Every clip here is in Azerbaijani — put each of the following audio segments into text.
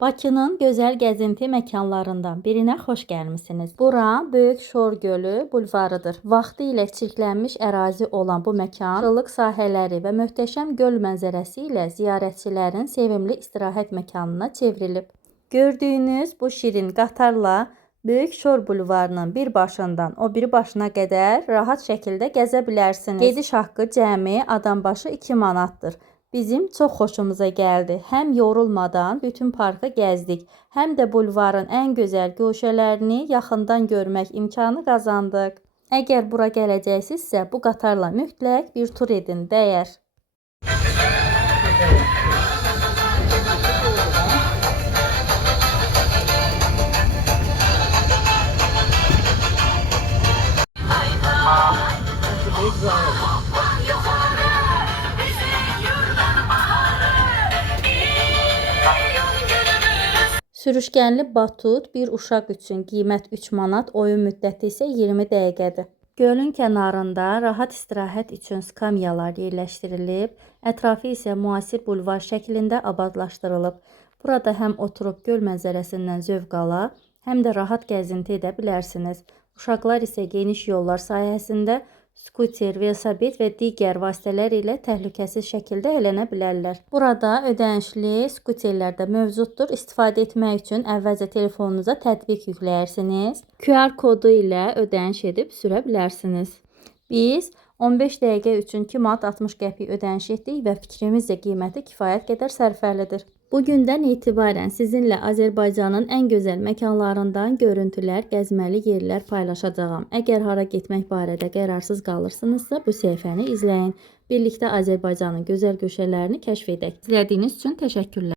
Bakının gözəl gəzinti məkanlarından birinə xoş gəlmisiniz. Bura Böyük Şor Gölü bulvarıdır. Vaxtı ilə çirklənmiş ərazi olan bu məkan, yaşıllıq sahələri və möhtəşəm göl mənzərəsi ilə ziyarətçilərin sevimli istirahət məkanına çevrilib. Gördüyünüz bu şirin qatarla Böyük Şor bulvarının bir başından o biri başına qədər rahat şəkildə gəzə bilərsiniz. Gediş haqqı cəmi adambaşı 2 manatdır. Bizim çox xoşumuza gəldi. Həm yorulmadan bütün parkı gəzdik, həm də bulvarın ən gözəl guşələrini yaxından görmək imkanı qazandıq. Əgər bura gələcəksinizsə, bu qatarla mütləq bir tur edin, dəyər. Sürüşkənli batut bir uşaq üçün qiymət 3 manat, oyun müddəti isə 20 dəqiqədir. Gölün kənarında rahat istirahət üçün skamyalar yerləşdirilib, ətrafı isə müasir bulvar şəklində abadlaşdırılıb. Burada həm oturub göl mənzərəsindən zövq ala, həm də rahat gəzinti edə bilərsiniz. Uşaqlar isə geniş yollar sayəsində skuter, velosiped və digər vasitələr ilə təhlükəsiz şəkildə əylənə bilərlər. Burada ödənişli skuterlər də mövcuddur. İstifadə etmək üçün əvvəlcə telefonunuza tətbiq yükləyirsiniz. QR kodu ilə ödəniş edib sürə bilərsiniz. Biz 15 dəqiqə üçün 2 manat 60 qəpik ödəniş etdik və fikrimizcə qiyməti kifayət qədər sərfəlidir. Bugündən etibarən sizinlə Azərbaycanın ən gözəl məkanlarından görüntülər, gəzməli yerlər paylaşacağam. Əgər hara getmək barədə qərarsız qalırsınızsa, bu səhifəni izləyin. Birlikdə Azərbaycanın gözəl köşələrini kəşf edək. İzlədiyiniz üçün təşəkkürlər.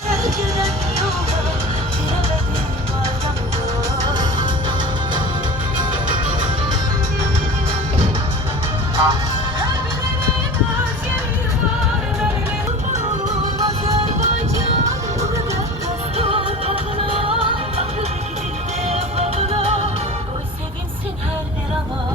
Sevinsin her bir ana.